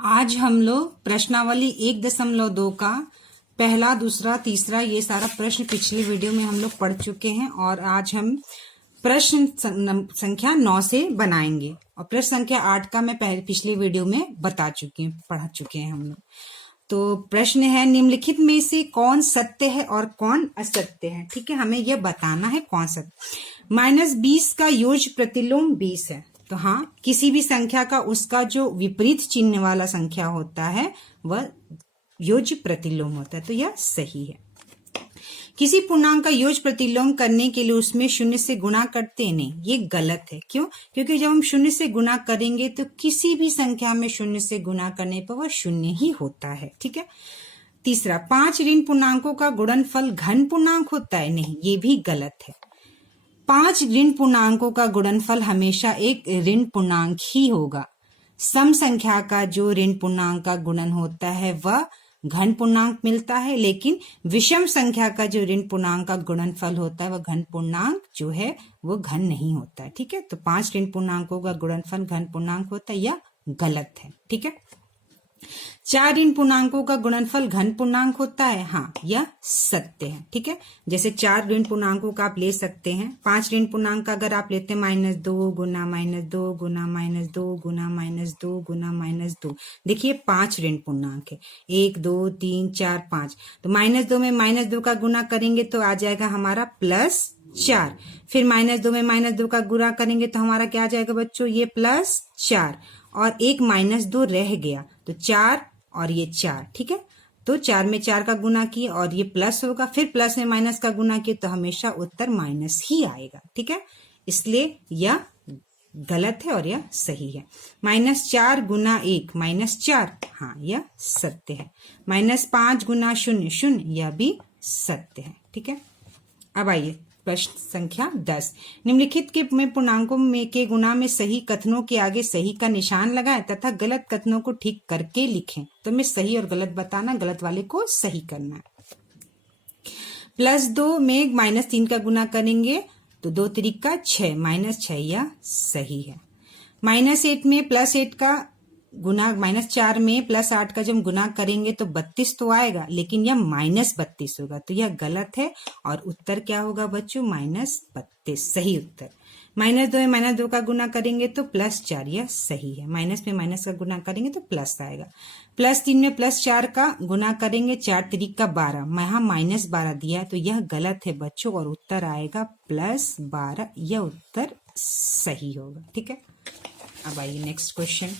आज हम लोग प्रश्नावली 1.2 का पहला, दूसरा, तीसरा ये सारा प्रश्न पिछले वीडियो में हम लोग पढ़ चुके हैं और आज हम प्रश्न संख्या 9 से बनाएंगे और प्रश्न संख्या 8 का मैं पिछले वीडियो में पढ़ा चुके हैं हम लोग। तो प्रश्न है, निम्नलिखित में से कौन सत्य है और कौन असत्य है। ठीक है, हमें यह बताना है कौन सत्य। -20 का योज्य प्रतिलोम 20 है। तो हाँ, किसी भी संख्या का उसका जो विपरीत चिन्ह वाला संख्या होता है वह योज्य प्रतिलोम होता है, तो यह सही है। किसी पूर्णांक का योज्य प्रतिलोम करने के लिए उसमें 0 से गुणा करते नहीं, ये गलत है। क्यों? क्योंकि जब हम 0 से गुणा करेंगे तो किसी भी संख्या में 0 से गुणा करने पर वह 0 ही होता है। ठीक है। तीसरा, 5 ऋण पूर्णांकों का गुणनफल घन पूर्णांक होता है, नहीं, ये भी गलत है। 5 ऋण पूर्णांकों का गुणनफल हमेशा एक ऋण पूर्णांक ही होगा। सम संख्या का जो ऋण पूर्णांक का गुणन होता है वह घन पूर्णांक मिलता है, लेकिन विषम संख्या का जो ऋण पूर्णांक का गुणनफल होता है वह घन पूर्णांक जो है वो घन नहीं होता है। ठीक है, तो 5 ऋण पूर्णांकों का गुणनफल घन पूर्णांक होता है, यह गलत है। ठीक है। 4 ऋण पूर्णांकों का गुणनफल घन पूर्णांक होता है, हाँ, यह सत्य है। ठीक है, जैसे 4 ऋण पूर्णांकों का आप ले सकते हैं। 5 ऋण पूर्णांक का अगर आप लेते हैं -2 गुना -2 गुना -2 गुना -2 गुना -2, देखिए 5 ऋण पूर्णांक है, 1 2 3 4 5। तो -2 में -2 का गुना करेंगे तो आ जाएगा हमारा +4। फिर -2 में -2 का गुणा करेंगे तो हमारा क्या आ जाएगा बच्चों, ये +4 और एक -2 रह गया, तो 4 और ये 4। ठीक है, तो 4 में 4 का गुना किए और ये प्लस होगा, फिर प्लस में माइनस का गुना किए तो हमेशा उत्तर माइनस ही आएगा। ठीक है, इसलिए यह गलत है और यह सही है। -4 गुना 1 -4, हाँ, यह सत्य है। -5 गुना 0 0, यह भी सत्य है। ठीक है, अब आइए प्रश्न संख्या 10। निम्नलिखित के में पूर्णांकों में के गुणा में सही कथनों के आगे सही का निशान लगाएं तथा गलत कथनों को ठीक करके लिखें। तो मैं सही और गलत बताना, गलत वाले को सही करना है। +2 में -3 का गुना करेंगे तो 2 तिरिका 6, -6, यह सही है। -8 में +8 का गुना, -4 में +8 का जब गुना करेंगे तो 32 तो आएगा, लेकिन यह -32 होगा, तो यह गलत है और उत्तर क्या होगा बच्चों, -32 सही उत्तर। -2 में -2 का गुना करेंगे तो +4, यह सही है। माइनस में माइनस का गुना करेंगे तो प्लस आएगा। +3 में +4 का गुना करेंगे, 4 तिरिका 12, यहाँ -12 दिया है तो यह गलत है बच्चों और उत्तर आएगा +12, यह उत्तर सही होगा। ठीक है, अब आइए नेक्स्ट क्वेश्चन।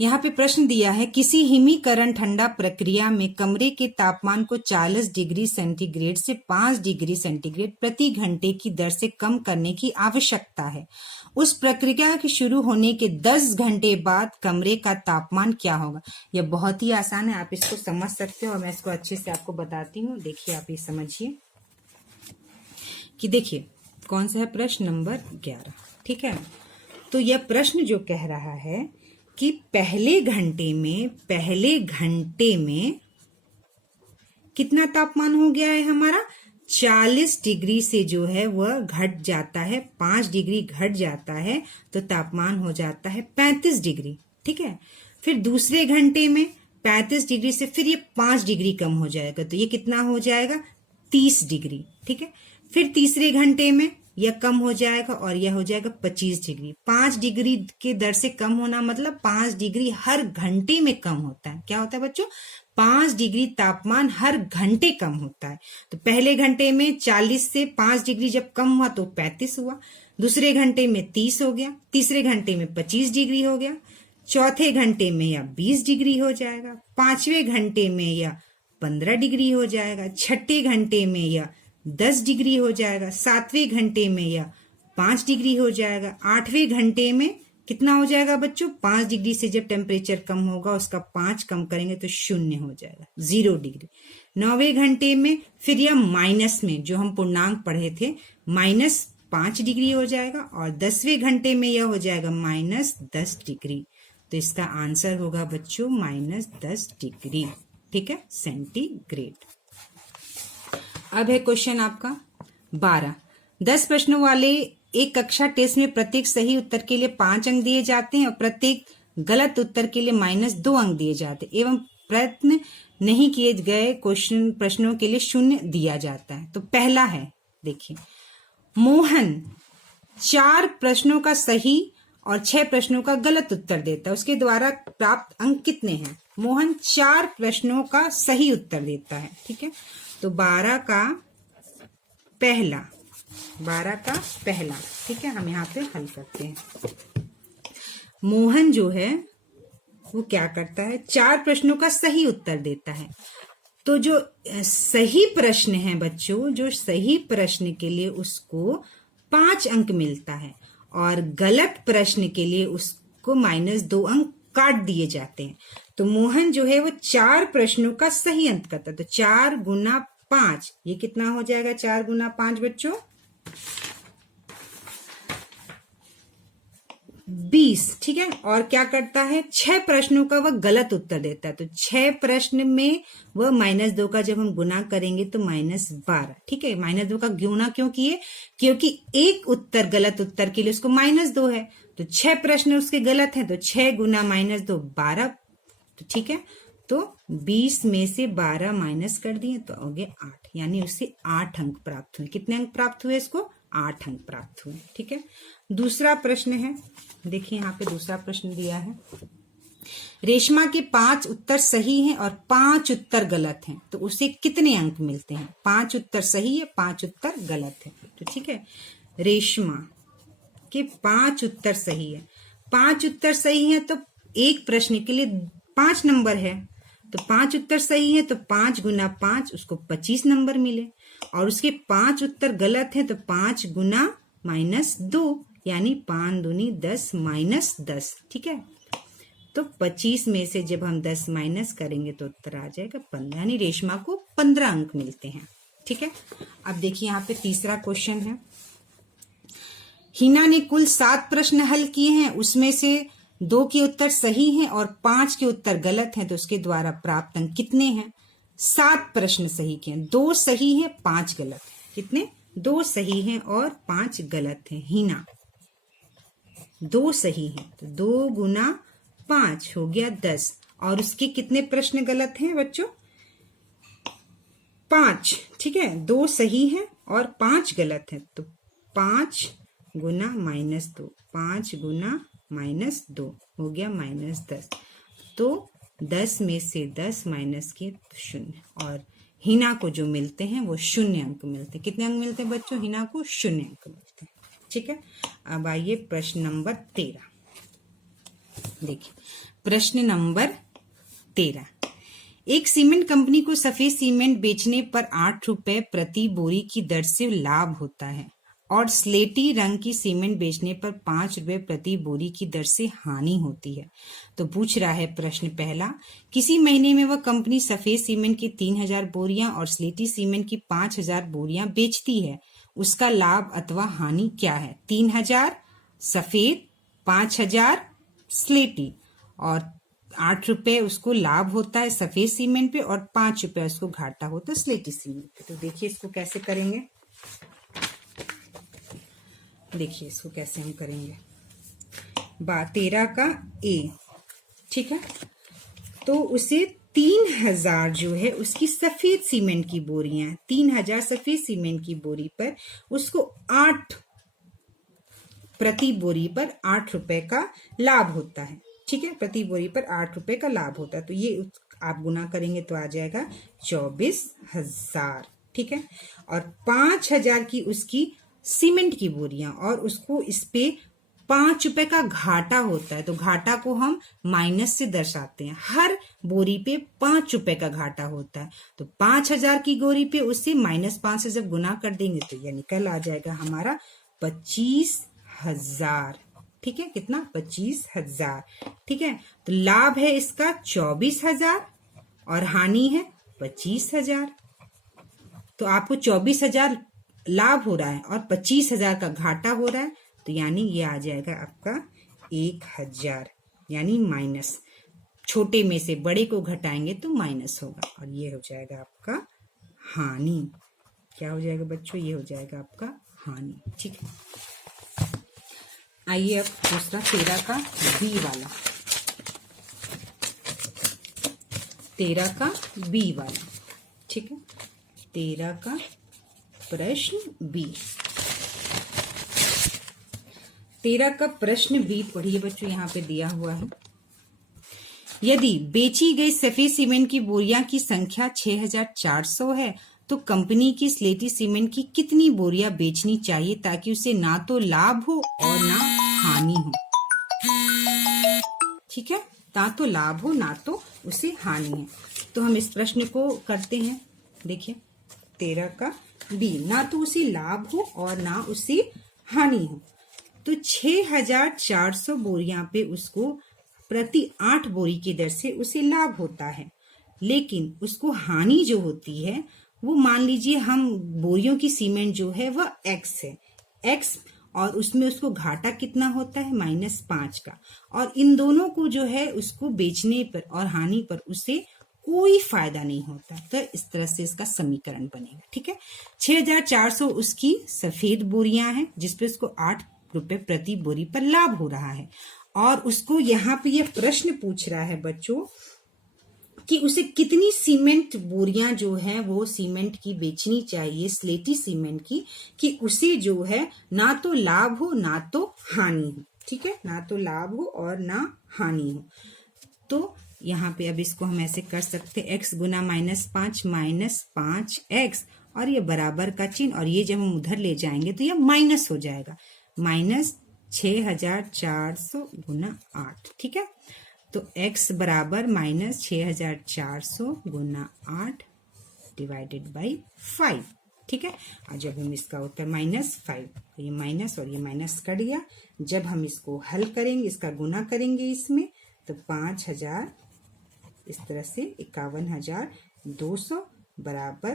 यहाँ पे प्रश्न दिया है, किसी हिमीकरण ठंडा प्रक्रिया में कमरे के तापमान को 40 डिग्री सेंटीग्रेड से 5 डिग्री सेंटीग्रेड प्रति घंटे की दर से कम करने की आवश्यकता है। उस प्रक्रिया के शुरू होने के 10 घंटे बाद कमरे का तापमान क्या होगा। यह बहुत ही आसान है, आप इसको समझ सकते हो और मैं इसको अच्छे से आपको बताती हूँ। देखिए, आप ये समझिए कि देखिए कौन सा है, प्रश्न नंबर 11। ठीक है, तो यह प्रश्न जो कह रहा है कि पहले घंटे में कितना तापमान हो गया है हमारा, 40 डिग्री से जो है वह घट जाता है, 5 डिग्री घट जाता है तो तापमान हो जाता है 35 डिग्री। ठीक है, फिर दूसरे घंटे में 35 डिग्री से फिर ये 5 डिग्री कम हो जाएगा, तो ये कितना हो जाएगा, 30 डिग्री। ठीक है, फिर तीसरे घंटे में यह कम हो जाएगा और यह हो जाएगा 25 डिग्री। 5 डिग्री के दर से कम होना मतलब 5 डिग्री हर घंटे में कम होता है। क्या होता है बच्चों, 5 डिग्री तापमान हर घंटे कम होता है। तो पहले घंटे में 40 से 5 डिग्री जब कम हुआ तो 35 हुआ, दूसरे घंटे में 30 हो गया, तीसरे घंटे में 25 डिग्री हो गया, चौथे घंटे में यह 20 डिग्री हो जाएगा, पांचवें घंटे में यह 15 डिग्री हो जाएगा, छठे घंटे में यह 10 डिग्री हो जाएगा, सातवें घंटे में यह 5 डिग्री हो जाएगा, आठवें घंटे में कितना हो जाएगा बच्चों, 5 डिग्री से जब टेम्परेचर कम होगा उसका 5 कम करेंगे तो 0 हो जाएगा, 0 डिग्री। 9वें घंटे में फिर यह माइनस में जो हम पूर्णांक पढ़े थे -5 डिग्री हो जाएगा और 10वें घंटे में यह हो जाएगा -10 डिग्री। तो इसका आंसर होगा बच्चों -10 डिग्री। ठीक है, सेंटीग्रेड। अब है क्वेश्चन आपका 12। 10 प्रश्नों वाले एक कक्षा टेस्ट में प्रत्येक सही उत्तर के लिए 5 अंक दिए जाते हैं और प्रत्येक गलत उत्तर के लिए -2 अंक दिए जाते एवं प्रयत्न नहीं किए गए प्रश्नों के लिए 0 दिया जाता है। तो पहला है, देखिए, मोहन 4 प्रश्नों का सही और 6 प्रश्नों का गलत उत्तर देता है, उसके द्वारा प्राप्त अंक कितने हैं? मोहन 4 प्रश्नों का सही उत्तर देता है, ठीक है। तो 12 का पहला, ठीक है, हम यहाँ पे हल करते हैं। मोहन जो है वो क्या करता है, 4 प्रश्नों का सही उत्तर देता है। तो जो सही प्रश्न है बच्चों, जो सही प्रश्न के लिए उसको 5 अंक मिलता है और गलत प्रश्न के लिए उसको -2 अंक काट दिए जाते हैं। तो मोहन जो है वो 4 प्रश्नों का सही अंक करता है। तो 4 गुना 5, ये कितना हो जाएगा? 4 गुना 5 बच्चों 20, ठीक है। और क्या करता है, 6 प्रश्नों का वह गलत उत्तर देता है। तो 6 प्रश्न में वह -2 का जब हम गुना करेंगे तो -12, ठीक है। -2 का गुना क्यों किए? क्योंकि एक उत्तर गलत उत्तर के लिए उसको -2 है, तो 6 प्रश्न उसके गलत हैं, तो 6 गुना -2 12, तो ठीक है। तो 20 में से 12 माइनस कर दिए तो हो गए 8, यानी उससे 8 अंक प्राप्त हुए। कितने अंक प्राप्त हुए? इसको 8 अंक प्राप्त हुए, ठीक है। दूसरा प्रश्न है, देखिए यहाँ पे दूसरा प्रश्न दिया है। रेशमा के 5 उत्तर सही हैं और 5 उत्तर गलत हैं, तो उसे कितने अंक मिलते हैं? 5 उत्तर सही है, 5 उत्तर गलत है, तो ठीक है। रेशमा के 5 उत्तर सही है, 5 उत्तर सही है, तो एक प्रश्न के लिए 5 नंबर है, तो 5 उत्तर सही है तो 5 गुना 5 उसको 25 नंबर मिले, और उसके 5 उत्तर गलत है तो 5 गुना -2, यानी 5 दूनी 10 -10, ठीक है। तो 25 में से जब हम 10 माइनस करेंगे तो उत्तर आ जाएगा 15, यानी रेशमा को 15 अंक मिलते हैं, ठीक है। अब देखिए यहाँ पे तीसरा क्वेश्चन है। हिना ने कुल 7 प्रश्न हल किए हैं, उसमें से 2 के उत्तर सही हैं और 5 के उत्तर गलत हैं, तो उसके द्वारा प्राप्त अंक कितने हैं? 7 प्रश्न सही किए, 2 सही है 5 गलत है। कितने? 2 सही हैं और 5 गलत हैं। हिना 2 सही हैं, तो 2 गुना 5 हो गया 10, और उसके कितने प्रश्न गलत हैं बच्चों? 5, ठीक है। 2 सही हैं और 5 गलत हैं, तो 5 गुना -2, 5 गुना -2 हो गया -10, तो 10 में से 10 माइनस किए तो 0, और हिना को जो मिलते हैं वो 0 अंक मिलते हैं। कितने अंक मिलते हैं बच्चों? हिना को 0 अंक मिलते हैं, ठीक है। अब आइए प्रश्न नंबर 13, देखिए प्रश्न नंबर 13। एक सीमेंट कंपनी को सफेद सीमेंट बेचने पर 8 रुपए प्रति बोरी की दर से लाभ होता है और स्लेटी रंग की सीमेंट बेचने पर 5 रुपए प्रति बोरी की दर से हानि होती है। तो पूछ रहा है प्रश्न पहला, किसी महीने में वह कंपनी सफेद सीमेंट की 3000 बोरियां और स्लेटी सीमेंट की 5000 बोरियां बेचती है, उसका लाभ अथवा हानि क्या है? 3000 सफेद, 5000 स्लेटी, और 8 रुपए उसको लाभ होता है सफेद सीमेंट पे और 5 रुपए उसको घाटा होता है स्लेटी सीमेंट पे। तो देखिए इसको कैसे करेंगे, देखिए इसको कैसे हम करेंगे। 13 का ए, ठीक है। तो उसे 3000 जो है उसकी सफेद सीमेंट की बोरियां, 3000 सफेद सीमेंट की बोरी पर उसको 8 प्रति बोरी पर 8 रुपए का लाभ होता है, ठीक है। प्रति बोरी पर 8 रुपए का लाभ होता है, तो ये आप गुना करेंगे तो आ जाएगा 24,000, ठीक है। और 5000 की उसकी सीमेंट की बोरियां और उसको इस पे 5 रुपए का घाटा होता है, तो घाटा को हम माइनस से दर्शाते हैं। हर बोरी पे 5 रुपए का घाटा होता है, तो 5000 की बोरी पे उससे -5 से जब गुना कर देंगे तो यह निकल आ जाएगा हमारा 25,000, ठीक है। कितना? 25,000, ठीक है। तो लाभ है इसका 24,000 और हानि है 25,000। तो आपको 24,000 लाभ हो रहा है और 25,000 का घाटा हो रहा है, तो यानी ये आ जाएगा आपका 1,000, यानी माइनस। छोटे में से बड़े को घटाएंगे तो माइनस होगा, और ये हो जाएगा आपका हानि। क्या हो जाएगा बच्चों? ये हो जाएगा आपका हानि, ठीक है। आइए अब दूसरा 13 का बी वाला, 13 का बी वाला, ठीक है। 13 का प्रश्न बी। 13 का प्रश्न बी पढ़िए बच्चों, यहाँ पे दिया हुआ है। यदि बेची गई सफेद सीमेंट की बोरियां की संख्या 6400 है तो कंपनी की स्लेटी सीमेंट की कितनी बोरियां बेचनी चाहिए ताकि उसे ना तो लाभ हो और ना हानि हो। ठीक है, ना तो लाभ हो ना तो उसे हानि है। तो हम इस प्रश्न को करते हैं। देखिए 13 का बी, ना तो उसे लाभ हो और ना उसे हानि हो। तो 6400 बोरियां पे उसको प्रति 8 बोरी की दर से उसे लाभ होता है, लेकिन उसको हानि जो होती है वो मान लीजिए हम बोरियों की सीमेंट जो है वह एक्स है, एक्स, और उसमें उसको घाटा कितना होता है -5 का, और इन दोनों को जो है उसको बेचने पर और हानि पर उसे कोई फायदा नहीं होता। तो इस तरह से इसका समीकरण बनेगा। ठीक है, 6400 उसकी सफेद बोरियां हैं जिसपे उसको 8 रुपए प्रति बोरी पर लाभ हो रहा है, और उसको यहाँ पे ये प्रश्न पूछ रहा है बच्चों कि उसे कितनी सीमेंट बोरियां जो है वो सीमेंट की बेचनी चाहिए, स्लेटी सीमेंट की, कि उसे जो है ना तो लाभ हो ना तो हानि हो। ठीक है, ना तो लाभ हो और ना हानि हो। तो यहाँ पे अब इसको हम ऐसे कर सकते हैं, x गुना -5 -5x, और ये बराबर का चिन्ह, और ये जब हम उधर ले जाएंगे तो ये माइनस हो जाएगा, -6400 गुना 8। ठीक है, तो x बराबर -6400 गुना 8 डिवाइडेड बाई 5। ठीक है, और जब हम इसका उत्तर -5, ये माइनस और ये माइनस कट गया, जब हम इसको हल करेंगे, इसका गुना करेंगे इसमें, तो 5000 इस तरह से 51200 बराबर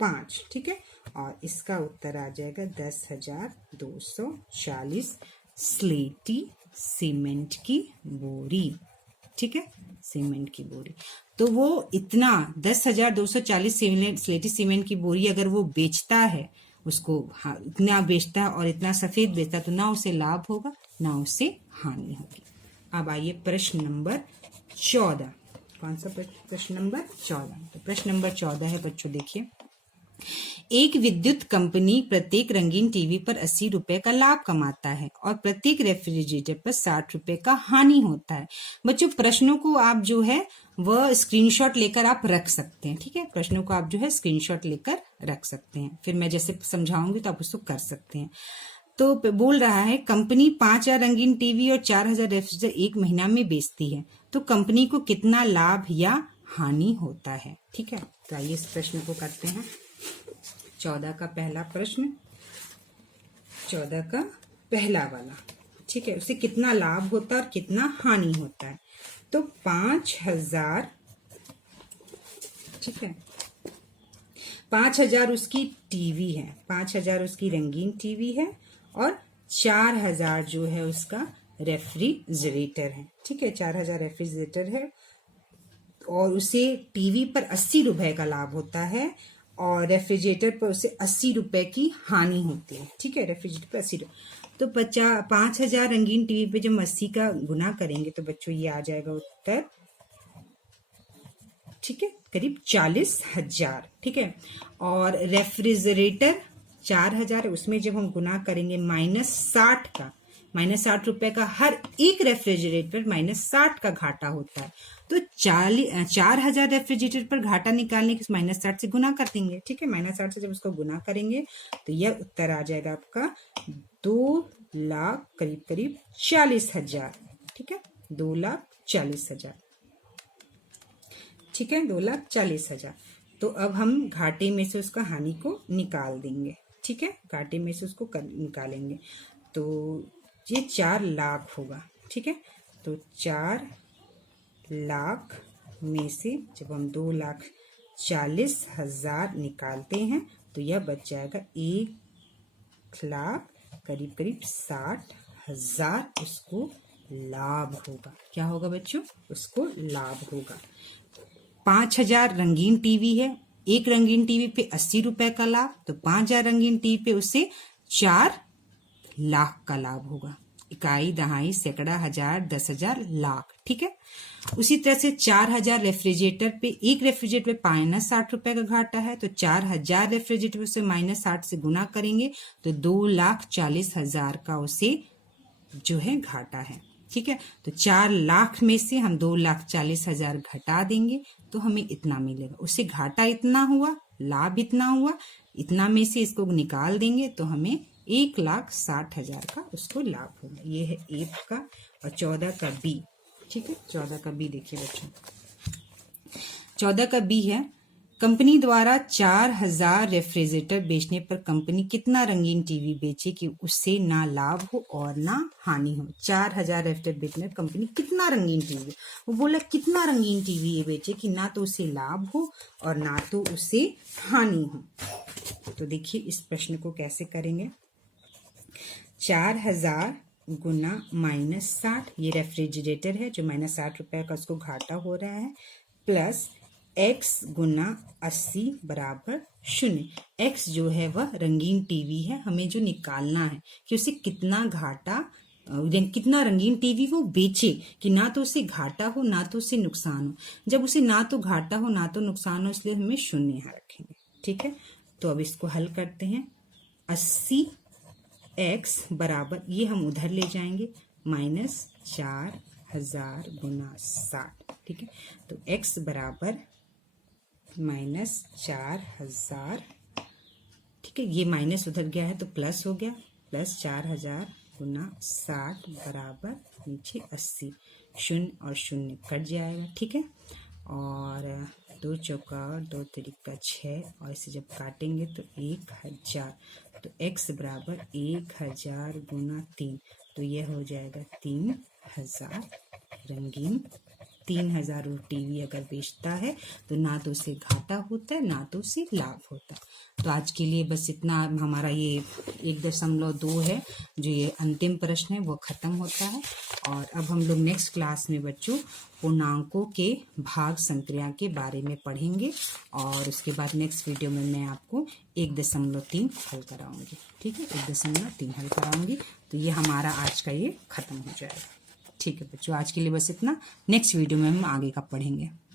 5। ठीक है, और इसका उत्तर आ जाएगा 10,240 स्लेटी सीमेंट की बोरी। ठीक है, सीमेंट की बोरी। तो वो इतना 10,240 स्लेटी सीमेंट की बोरी अगर वो बेचता है, उसको इतना बेचता है और इतना सफेद बेचता, तो ना उसे लाभ होगा ना उसे हानि होगी। अब आइए प्रश्न नंबर 14। कौन सा प्रश्न नंबर 14? तो प्रश्न नंबर 14 है बच्चों, देखिए, एक विद्युत कंपनी प्रत्येक रंगीन टीवी पर 80 रुपए का लाभ कमाता है और प्रत्येक रेफ्रिजरेटर पर 60 रुपए का हानि होता है। बच्चों प्रश्नों को आप जो है वह स्क्रीनशॉट लेकर आप रख सकते हैं। ठीक है, प्रश्नों को आप जो है स्क्रीनशॉट लेकर रख सकते हैं, फिर मैं जैसे समझाऊंगी तो आप उसको कर सकते हैं। तो बोल रहा है कंपनी 5000 रंगीन टीवी और 4000 रेफ्रिजरेटर एक महीना में बेचती है, तो कंपनी को कितना लाभ या हानि होता है। ठीक है, तो आइए इस प्रश्न को करते हैं। 14 का पहला प्रश्न, 14 का पहला वाला। ठीक है, उसे कितना लाभ होता है और कितना हानि होता है। तो 5000, ठीक है, 5000 उसकी टीवी है, 5000 उसकी रंगीन टीवी है, और 4000 जो है उसका रेफ्रिजरेटर है। ठीक है, 4000 रेफ्रिजरेटर है, और उसे टीवी पर 80 रुपए का लाभ होता है और रेफ्रिजरेटर पर उसे 80 रुपए की हानि होती है। ठीक है, रेफ्रिजरेटर पर 80 रुपए, तो 5000 रंगीन टीवी पे जब हम 80 का गुना करेंगे तो बच्चों ये आ जाएगा उत्तर, ठीक है, करीब 40,000। ठीक है, और रेफ्रिजरेटर 4000 है, उसमें जब हम गुना करेंगे -60 का, -60 रुपए का हर एक रेफ्रिजरेटर पर -60 का घाटा होता है। तो 4000 रेफ्रिजरेटर पर घाटा निकालने के -60 से गुना कर देंगे। ठीक है, -60 से जब उसको गुना करेंगे तो यह उत्तर आ जाएगा आपका 2 लाख करीब 40,000। ठीक है, 2,40,000। ठीक है, 2,40,000। तो अब हम घाटे में से उसका हानि को निकाल देंगे। ठीक है, घाटे में से उसको निकालेंगे तो ये 4 लाख होगा। ठीक है, तो 4 लाख में से जब हम 2,40,000 निकालते हैं तो यह बच जाएगा 1 लाख करीब 60,000 उसको लाभ होगा। क्या होगा बच्चों? उसको लाभ होगा। 5000 रंगीन टीवी है, एक रंगीन टीवी पे 80 रुपए का लाभ, तो 5000 रंगीन टीवी पे उसे 4 लाख का लाभ होगा। इकाई, दहाई, सैकड़ा, हजार, 10,000, लाख। ठीक है। उसी तरह से 4,000 रेफ्रिजरेटर पे, एक रेफ्रिजरेटर पे -60 रुपए का घाटा है, तो 4,000 रेफ्रिजरेटर से -60 से गुना करेंगे तो 2,40,000 का उसे जो है घाटा है। ठीक है। तो 4 लाख में से हम 2,40,000 घटा देंगे तो हमें इतना मिलेगा। उससे घाटा इतना हुआ, लाभ इतना हुआ, इतना में से इसको निकाल देंगे तो हमें 1,60,000 का उसको लाभ होगा। ये है ए का। और 14 का बी। ठीक है। 14 का बी देखिए बच्चों। 14 का बी है, कंपनी द्वारा 4,000 रेफ्रिजरेटर बेचने पर कंपनी कितना रंगीन टीवी बेचे कि उससे ना लाभ हो और ना हानि हो। 4,000 रेफ्रिजरेटर बेचने पर कंपनी कितना रंगीन टीवी, वो बोला कितना रंगीन टीवी ये बेचे कि ना तो उसे लाभ हो और ना तो उसे हानि हो। तो देखिए इस प्रश्न को कैसे करेंगे। 4,000 गुना -60, ये रेफ्रिजरेटर है जो -60 रुपए का उसको घाटा हो रहा है, प्लस x गुना 80 बराबर 0। x जो है वह रंगीन टीवी है, हमें जो निकालना है कि उसे कितना घाटा, कितना रंगीन टीवी वो बेचे कि ना तो उसे घाटा हो ना तो उसे नुकसान हो। जब उसे ना तो घाटा हो ना तो नुकसान हो, इसलिए हमें 0 यहाँ रखेंगे। ठीक है। तो अब इसको हल करते हैं। 80x बराबर, ये हम उधर ले जाएंगे, -4,000 गुना 60। ठीक है। तो x बराबर -4,000। ठीक है। ये माइनस उधर गया है तो प्लस हो गया, प्लस 4,000 गुना 60 बराबर नीचे 80। 0 और 0 कट जाएगा। ठीक है। और 2 चौका 2 तिरिका 6, और इसे जब काटेंगे तो 1,000। तो x बराबर 1,000 गुना 3, तो यह हो जाएगा 3,000 रंगीन। 3,000 टीवी अगर बेचता है तो ना तो उसे घाटा होता है ना तो उसे लाभ होता है। तो आज के लिए बस इतना। हमारा ये 1.2 है जो ये अंतिम प्रश्न है वो खत्म होता है। और अब हम लोग नेक्स्ट क्लास में बच्चों पूर्णांकों के भाग संक्रिया के बारे में पढ़ेंगे, और उसके बाद नेक्स्ट वीडियो में मैं आपको 1.3 हल कराऊंगी। ठीक है। 1.3 हल कराऊंगी। तो ये हमारा आज का ये खत्म हो जाएगा। ठीक है बच्चों, आज के लिए बस इतना। नेक्स्ट वीडियो में हम आगे का पढ़ेंगे।